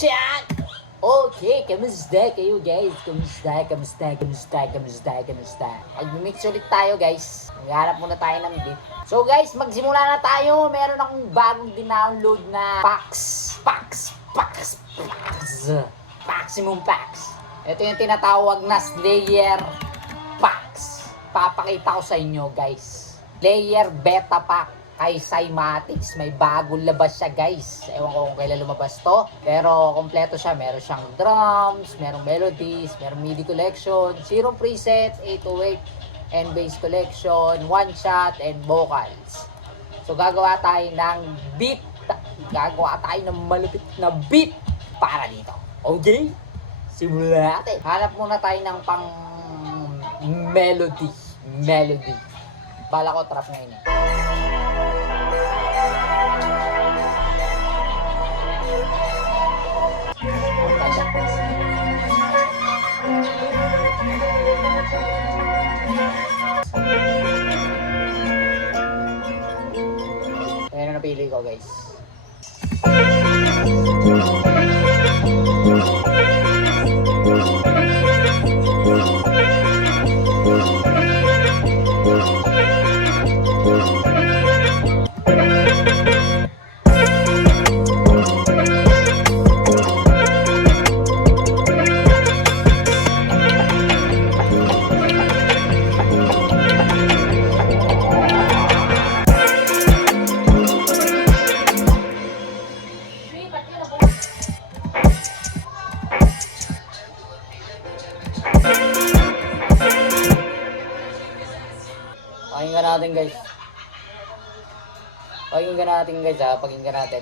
Chat! Okay, kamusta kayo guys? Kamusta? Mag-mix ulit tayo guys. Maghanap muna tayo ng beat. So guys, magsimula na tayo. Meron akong bagong dinownload na packs. Maximum packs. Ito yung tinatawag na Slayer packs. Papakita ko sa inyo guys. Slayer beta pack kay Cymatics. May bagong labas siya guys. Ewan ko kung kailan lumabas to. Pero kompleto siya. Meron siyang drums, merong melodies, merong MIDI collection, zero presets, 808 and bass collection, one shot, and vocals. So gagawa tayo ng beat. Gagawa tayo ng malupit na beat para dito. Okay? Simulan natin. Hanap muna tayo ng pang melody. Bala ko trap ngayon eh. Ayan na napili ko guys. Pakinggan natin guys ha, pakinggan natin.